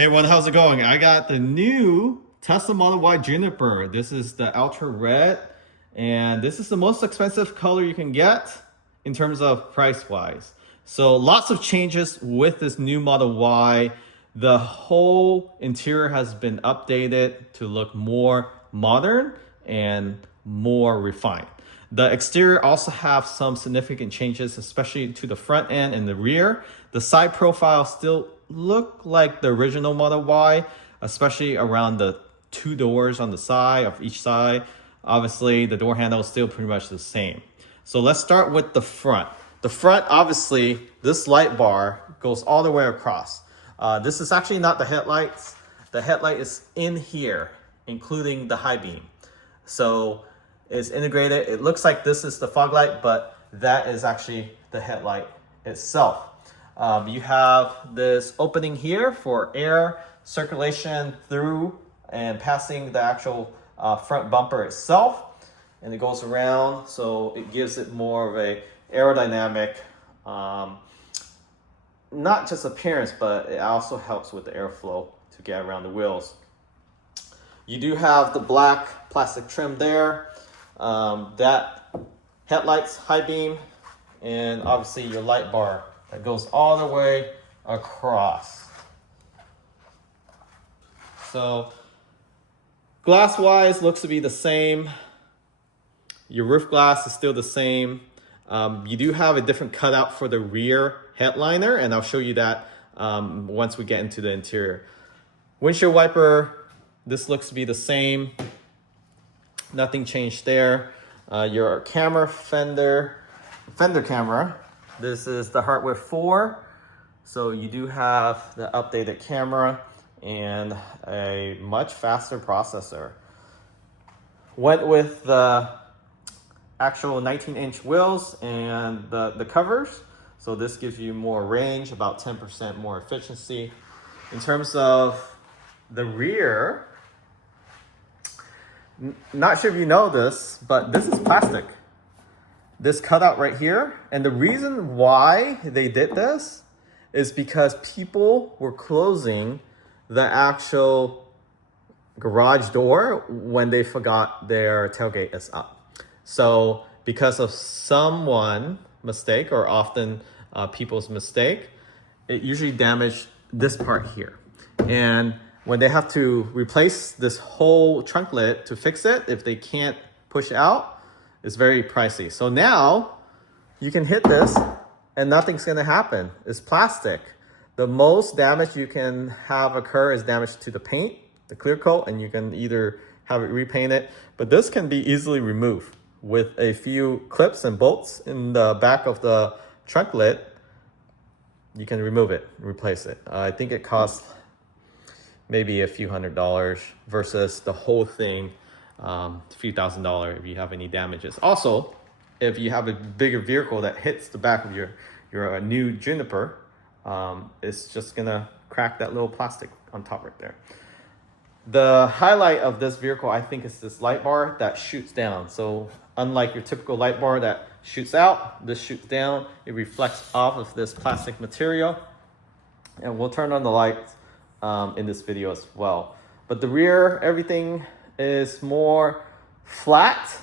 Hey everyone, how's it going? I got the new Tesla Model Y Juniper. This is the ultra red, and this is the most expensive color you can get in terms of price wise. So lots of changes with this new Model Y. The whole interior has been updated to look more modern and more refined. The exterior also have some significant changes, especially to the front end and the rear. The side profile still look like the original Model Y, especially around the two doors on the side of each side. Obviously, the door handle is still pretty much the same. So let's start with the front. The front, obviously, this light bar goes all the way across. This is actually not the headlights. The headlight is in here, including the high beam. So it's integrated. It looks like this is the fog light, but that is actually the headlight itself. You have this opening here for air circulation through and passing the actual front bumper itself. And it goes around, so it gives it more of a aerodynamic, not just appearance, but it also helps with the airflow to get around the wheels. You do have the black plastic trim there. That headlights, high beam, and obviously your light bar that goes all the way across. So glass wise looks to be the same. Your roof glass is still the same. You do have a different cutout for the rear headliner, and I'll show you that once we get into the interior. Windshield wiper, this looks to be the same. Nothing changed there. Your camera fender camera. This is the hardware 4. So you do have the updated camera and a much faster processor. Went with the actual 19-inch wheels and the covers. So this gives you more range, about 10% more efficiency. In terms of the rear, not sure if you know this, but this is plastic. This cutout right here. And the reason why they did this is because people were closing the actual garage door when they forgot their tailgate is up. So because of someone mistake, or often people's mistake, it usually damaged this part here. And when they have to replace this whole trunk lid to fix it, if they can't push out, it's very pricey. So now you can hit this and nothing's gonna happen. It's plastic. The most damage you can have occur is damage to the paint, the clear coat, and you can either have it repainted, but this can be easily removed with a few clips and bolts in the back of the trunk lid. You can remove it, replace it. I think it costs maybe a few $100s versus the whole thing, a few $1,000s if you have any damages. Also, if you have a bigger vehicle that hits the back of your new Juniper, it's just gonna crack that little plastic on top right there. The highlight of this vehicle, I think, is this light bar that shoots down. So unlike your typical light bar that shoots out, this shoots down. It reflects off of this plastic material. And we'll turn on the lights in this video as well. But the rear, everything is more flat.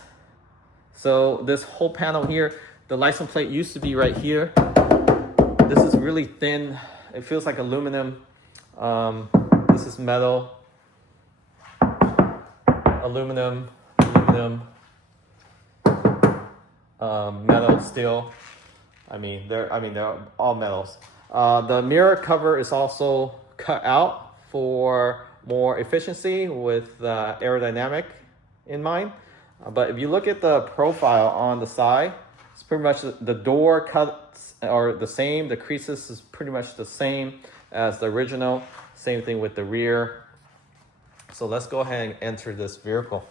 So this whole panel here, the license plate used to be right here. This is really thin. It feels like aluminum. This is metal. Aluminum, metal, steel. They're all metals. The mirror cover is also cut out for more efficiency with aerodynamic in mind. But if you look at the profile on the side, it's pretty much the door cuts are the same. The creases is pretty much the same as the original. Same thing with the rear. So let's go ahead and enter this vehicle.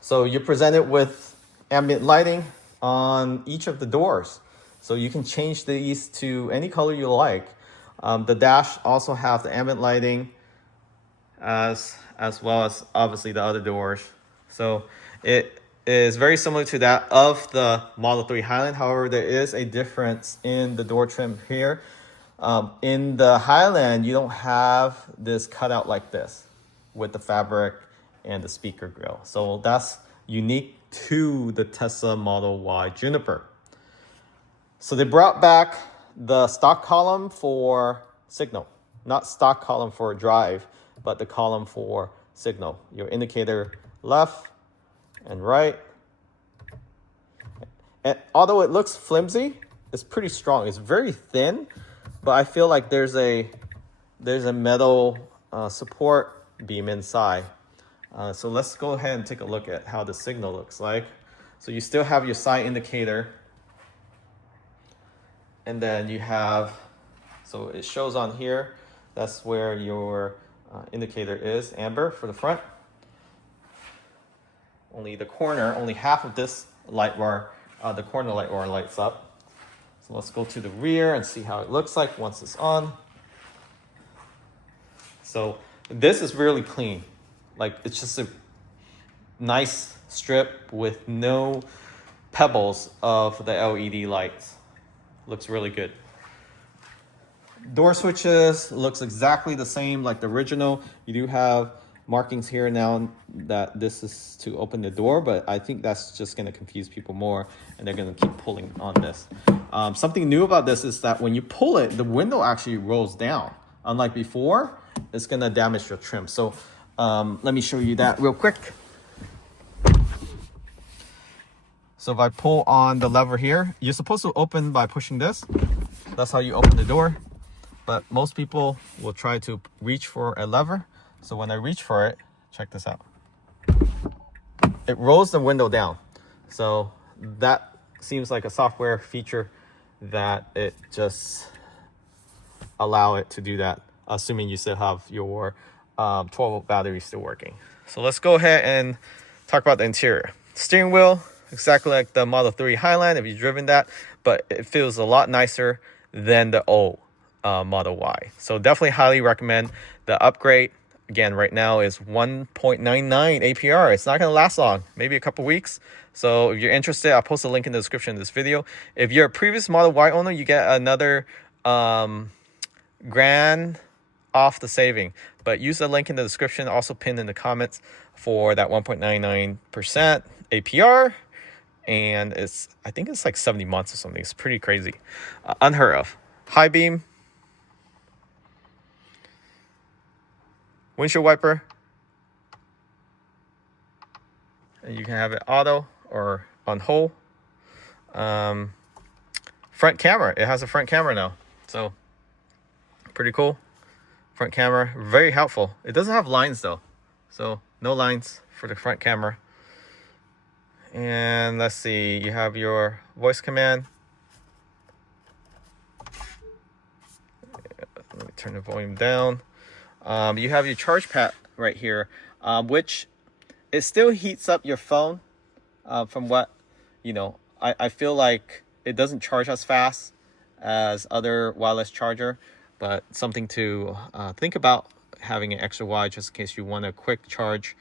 So you're presented with ambient lighting on each of the doors. So you can change these to any color you like. The dash also have the ambient lighting as well as obviously the other doors. So it is very similar to that of the Model 3 Highland. However, there is a difference in the door trim here. In the Highland, you don't have this cutout like this with the fabric and the speaker grill. So that's unique to the Tesla Model Y Juniper. So they brought back the stock column for signal, not stock column for drive, but the column for signal. Your indicator left and right. And although it looks flimsy, it's pretty strong. It's very thin, but I feel like there's a metal support beam inside. So let's go ahead and take a look at how the signal looks like. So you still have your side indicator. And then you have, so it shows on here, that's where your indicator is, amber for the front. Only the corner, only half of this light bar, the corner light bar lights up. So let's go to the rear and see how it looks like once it's on. So this is really clean. Like, it's just a nice strip with no pebbles of the LED lights. Looks really good. Door switches looks exactly the same like the original. You do have markings here now that this is to open the door, but I think that's just going to confuse people more, and they're going to keep pulling on this. Something new about this is that when you pull it, the window actually rolls down. Unlike before, it's going to damage your trim. So let me show you that real quick. So if I pull on the lever here, you're supposed to open by pushing this. That's how you open the door. But most people will try to reach for a lever. So when I reach for it, check this out. It rolls the window down. So that seems like a software feature that it just allow it to do that, assuming you still have your 12-volt battery still working. So let's go ahead and talk about the interior. Steering wheel, exactly like the Model 3 Highland if you've driven that, but it feels a lot nicer than the old Model Y. So definitely highly recommend the upgrade. Again, right now is 1.99 APR. It's not going to last long, maybe a couple weeks. So if you're interested, I'll post a link in the description of this video. If you're a previous Model Y owner, you get another grand off the saving. But use the link in the description, also pinned in the comments, for that 1.99% APR. And I think it's like 70 months or something. It's pretty crazy. Unheard of. High beam. Windshield wiper. And you can have it auto or on hold. Front camera. It has a front camera now. So pretty cool. Front camera. Very helpful. It doesn't have lines though. So no lines for the front camera. And let's see, you have your voice command. Let me turn the volume down. You have your charge pad right here, which it still heats up your phone. From what, I feel like it doesn't charge as fast as other wireless charger, but something to think about, having an extra wide just in case you want a quick charge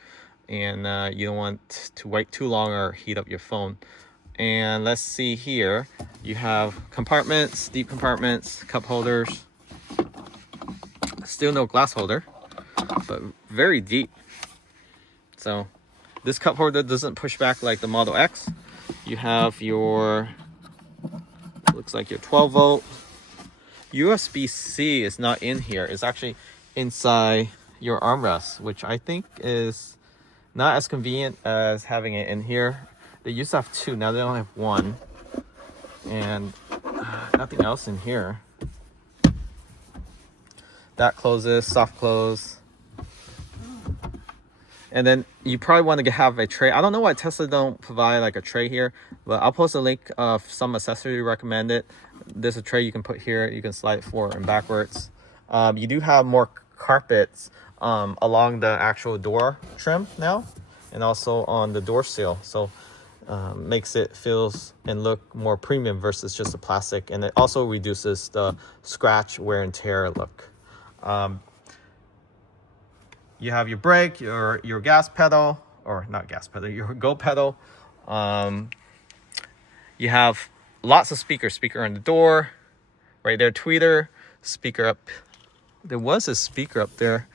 and you don't want to wait too long or heat up your phone. And let's see here, you have compartments, deep compartments, cup holders. Still no glass holder, but very deep. So this cup holder doesn't push back like the Model X. You have your, looks like your 12-volt. USB-C is not in here. It's actually inside your armrest, which I think is not as convenient as having it in here. They used to have two, now they only have one. And nothing else in here. That closes, soft close. And then you probably want to have a tray. I don't know why Tesla don't provide like a tray here, but I'll post a link of some accessory recommended. There's a tray you can put here. You can slide it forward and backwards. You do have more carpets along the actual door trim now, and also on the door seal. So makes it feels and look more premium versus just a plastic. And it also reduces the scratch, wear and tear look. You have your brake, your gas pedal, or not gas pedal, your go pedal. You have lots of speaker on the door, right there, tweeter, speaker up. There was a speaker up there.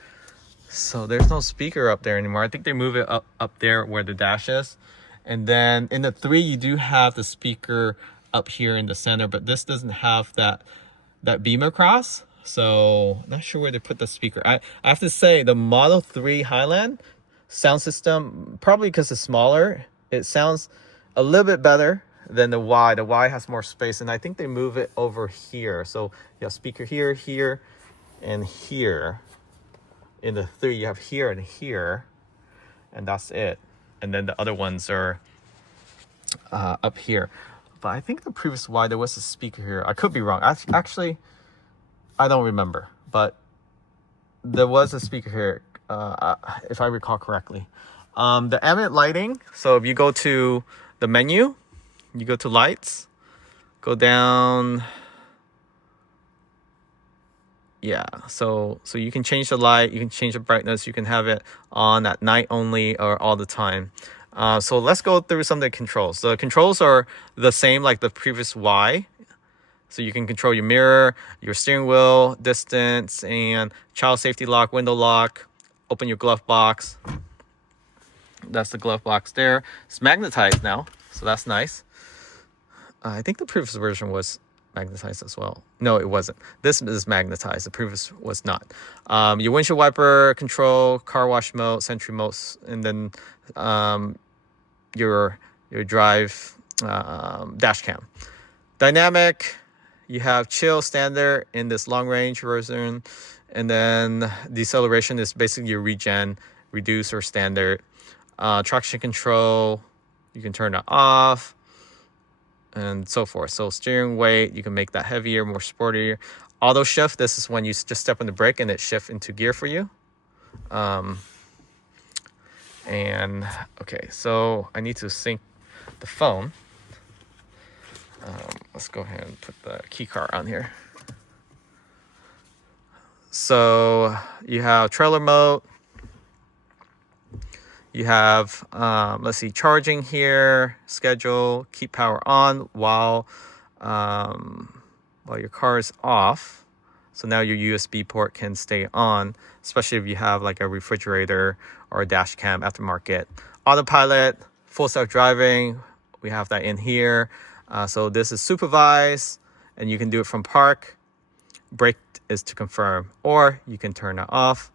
So there's no speaker up there anymore. I think they move it up there where the dash is. And then in the 3, you do have the speaker up here in the center, but this doesn't have that beam across. So not sure where they put the speaker. I have to say the Model 3 Highland sound system, probably because it's smaller, it sounds a little bit better than the Y. The Y has more space, and I think they move it over here. So you have speaker here, here, and here. In the 3, you have here and here, and that's it. And then the other ones are up here. But I think the previous Y, there was a speaker here. I could be wrong. Actually, I don't remember, but there was a speaker here, if I recall correctly. The ambient lighting, so if you go to the menu, you go to lights, go down. Yeah, so you can change the light, you can change the brightness, you can have it on at night only or all the time. So let's go through some of the controls. The controls are the same like the previous Y. So you can control your mirror, your steering wheel, distance, and child safety lock, window lock, open your glove box. That's the glove box there. It's magnetized now, so that's nice. I think the previous version was magnetized as well. No, it wasn't. This is magnetized. The previous was not. Your windshield wiper control, car wash mode, Sentry mode, and then your drive dash cam. Dynamic, you have chill, standard in this long range version, and then deceleration is basically your regen, reduce, or standard. Traction control, you can turn it off, and so forth. So steering weight, you can make that heavier, more sportier. Auto shift, this is when you just step on the brake and it shifts into gear for you. And okay, so I need to sync the phone. Let's go ahead and put the key card on here. So you have trailer mode. You have, let's see, charging here, schedule, keep power on while your car is off. So now your USB port can stay on, especially if you have like a refrigerator or a dash cam aftermarket. Autopilot, full self-driving, we have that in here. So this is supervised, and you can do it from park. Brake is to confirm, or you can turn it off,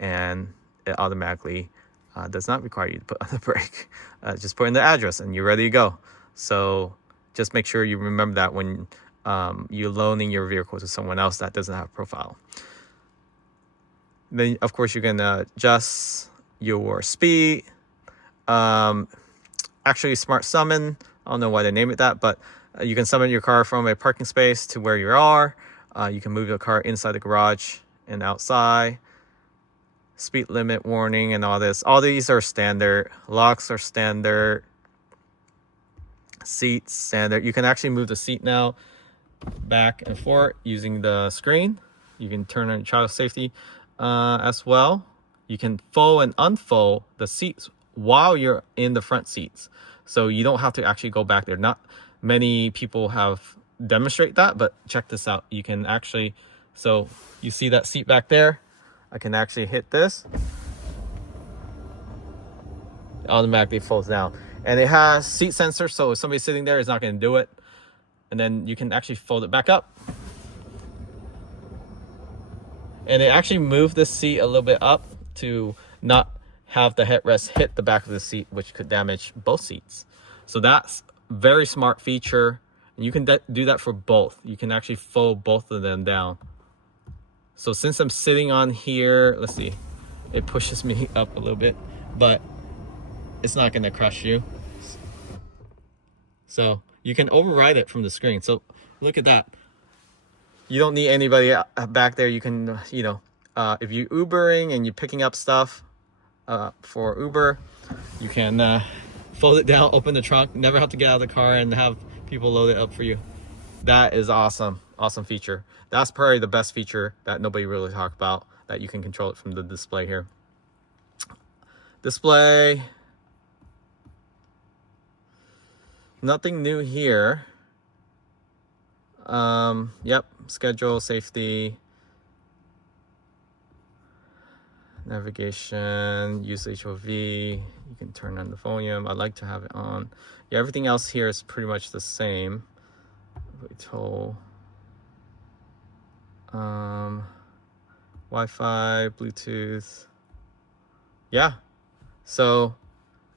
and it automatically does not require you to put on the brake. Just put in the address, and you're ready to go. So just make sure you remember that when you're loaning your vehicle to someone else that doesn't have a profile. Then, of course, you can adjust your speed. Actually, smart summon. I don't know why they named it that, but you can summon your car from a parking space to where you are. You can move your car inside the garage and outside. Speed limit warning and all this. All these are standard. Locks are standard. Seats, standard. You can actually move the seat now back and forth using the screen. You can turn on child safety as well. You can fold and unfold the seats while you're in the front seats. So you don't have to actually go back there. Not many people have demonstrate that, but check this out. You can actually, so you see that seat back there? I can actually hit this. It automatically folds down. And it has seat sensor, so if somebody's sitting there, it's not going to do it. And then you can actually fold it back up. And it actually moved the seat a little bit up to not have the headrest hit the back of the seat, which could damage both seats. So that's a very smart feature. And you can do that for both. You can actually fold both of them down. So since I'm sitting on here, let's see, it pushes me up a little bit, but it's not going to crush you. So you can override it from the screen. So look at that. You don't need anybody back there. You can, if you're Ubering and you're picking up stuff for Uber, you can fold it down, open the trunk, never have to get out of the car and have people load it up for you. That is awesome. Awesome feature. That's probably the best feature that nobody really talked about, that you can control it from the display here. Display. Nothing new here. Yep, schedule, safety, navigation, use HOV. You can turn on the volume. I like to have it on. Yeah, everything else here is pretty much the same. Toll. Wi-Fi, Bluetooth. Yeah, so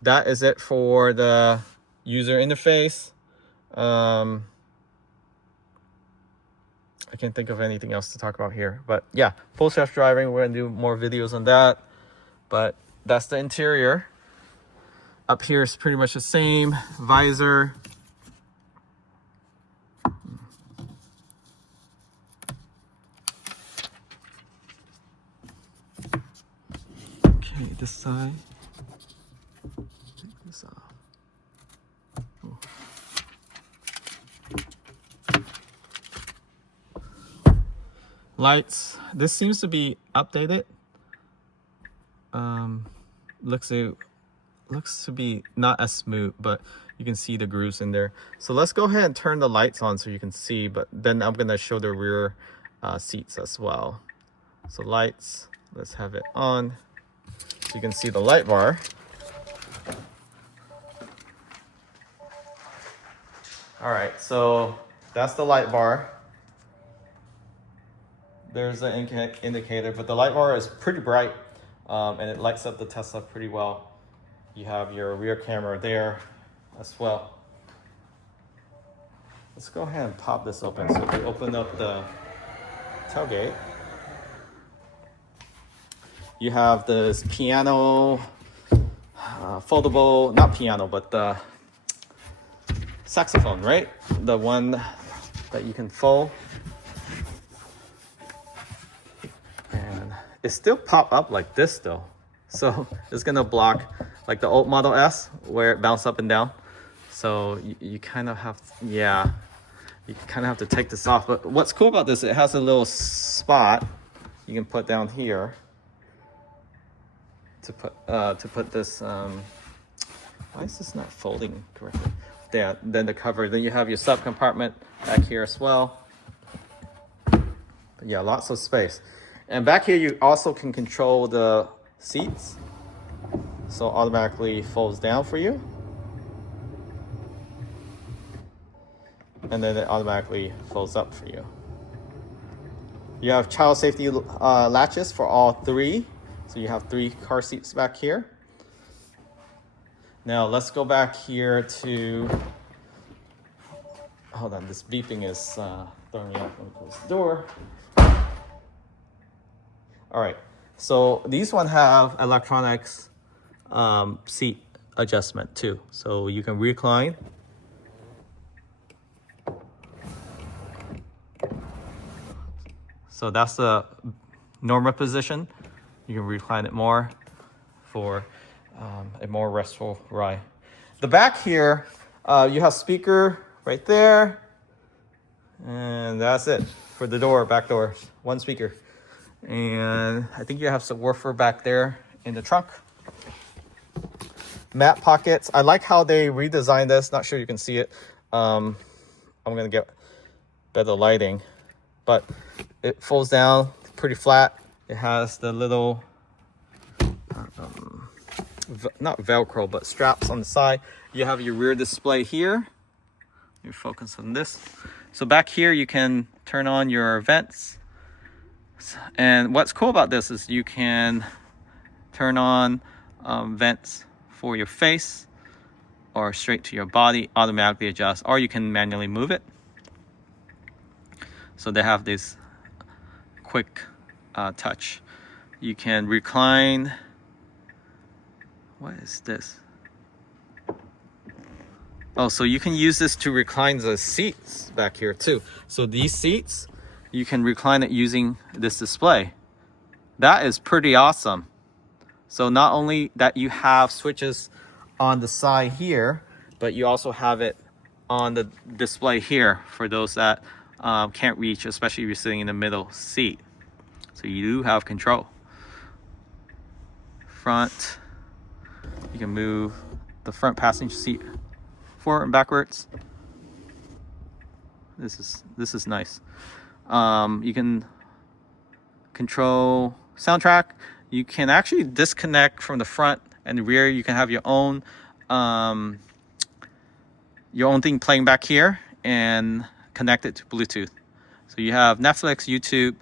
that is it for the user interface. I can't think of anything else to talk about here, but yeah, full self-driving. We're gonna do more videos on that, but that's the interior. Up here is pretty much the same. Visor. Okay, this side. Take this off. Oh. Lights. This seems to be updated. Looks to be not as smooth, but you can see the grooves in there. So let's go ahead and turn the lights on so you can see, but then I'm gonna show the rear seats as well. So lights, let's have it on so you can see the light bar. All right, so that's the light bar. There's the indicator, but the light bar is pretty bright, and it lights up the Tesla pretty well. You have your rear camera there as well. Let's go ahead and pop this open. So if we open up the tailgate, you have this piano, foldable, not piano, but the saxophone, right? The one that you can fold. And it still pop up like this though. So it's gonna block like the old Model S where it bounced up and down. So you kind of have, yeah, you kind of have to take this off. But what's cool about this, it has a little spot you can put down here to put this, why is this not folding correctly? Yeah, then the cover, then you have your sub compartment back here as well. But yeah, lots of space. And back here, you also can control the seats. So automatically folds down for you. And then it automatically folds up for you. You have child safety latches for all three. So you have 3 car seats back here. Now let's go back here to, hold on, this beeping is throwing me off. Let me close the door. All right, so these one have electronics seat adjustment too. So you can recline. So that's the normal position. You can recline it more for a more restful ride. The back here, you have speaker right there. And that's it for the door, back door, 1 speaker. And I think you have some woofer back there in the trunk. Mat pockets. I like how they redesigned this. Not sure you can see it. I'm gonna get better lighting, but it folds down pretty flat. It has the little, not Velcro, but straps on the side. You have your rear display here. You focus on this. So back here, you can turn on your vents. And what's cool about this is you can turn on vents for your face or straight to your body, automatically adjust, or you can manually move it. So they have this quick touch. You can recline. What is this? Oh, so you can use this to recline the seats back here too. So these seats, you can recline it using this display. That is pretty awesome. So not only that you have switches on the side here, but you also have it on the display here for those that can't reach, especially if you're sitting in the middle seat. So you do have control. Front, you can move the front passenger seat forward and backwards. This is nice. You can control soundtrack. You can actually disconnect from the front and the rear. You can have your own thing playing back here and connect it to Bluetooth. So you have Netflix, YouTube,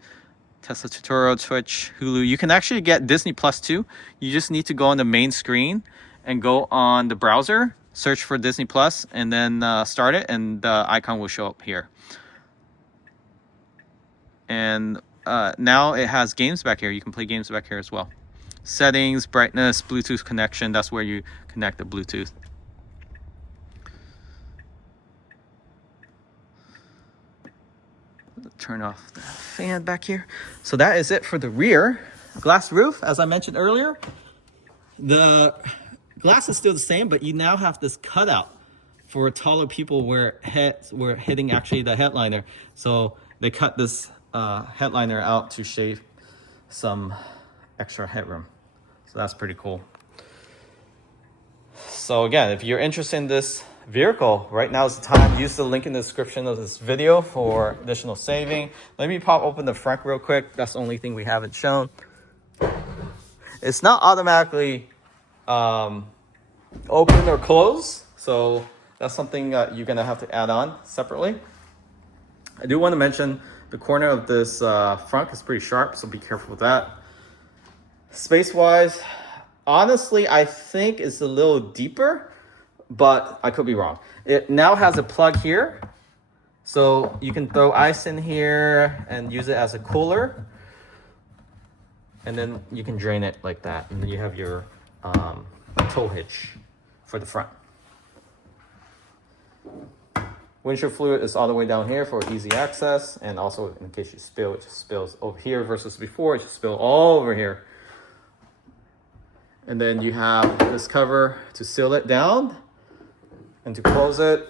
Tesla Tutorial, Twitch, Hulu. You can actually get Disney Plus too. You just need to go on the main screen and go on the browser, search for Disney Plus, and then start it, and the icon will show up here. And now it has games back here. You can play games back here as well. Settings, brightness, Bluetooth connection. That's where you connect the Bluetooth. Turn off the fan back here. So that is it for the rear. Glass roof, as I mentioned earlier. The glass is still the same, but you now have this cutout for taller people where heads were hitting actually the headliner. So they cut this headliner out to shave some extra headroom. So that's pretty cool. So again, if you're interested in this vehicle, right now is the time. Use the link in the description of this video for additional saving. Let me pop open the front real quick. That's the only thing we haven't shown. It's not automatically open or close, so that's something you're gonna have to add on separately. I do want to mention the corner of this front is pretty sharp, so be careful with that. Space wise, honestly, I think it's a little deeper, but I could be wrong. It now has a plug here, so you can throw ice in here and use it as a cooler, and then you can drain it like that, and then you have your tow hitch for the front. Windshield fluid is all the way down here for easy access, and also in case you spill, it just spills over here versus before, it just spills all over here. And then you have this cover to seal it down and to close it.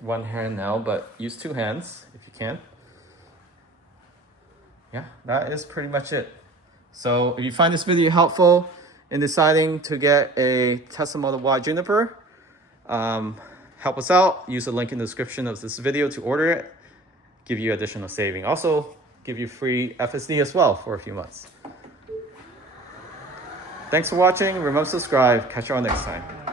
One hand now, but use two hands if you can. Yeah, that is pretty much it. So if you find this video helpful in deciding to get a Tesla Model Y Juniper, help us out. Use the link in the description of this video to order it. Give you additional saving. Also, give you free FSD as well for a few months. Thanks for watching. Remember to subscribe. Catch you all next time.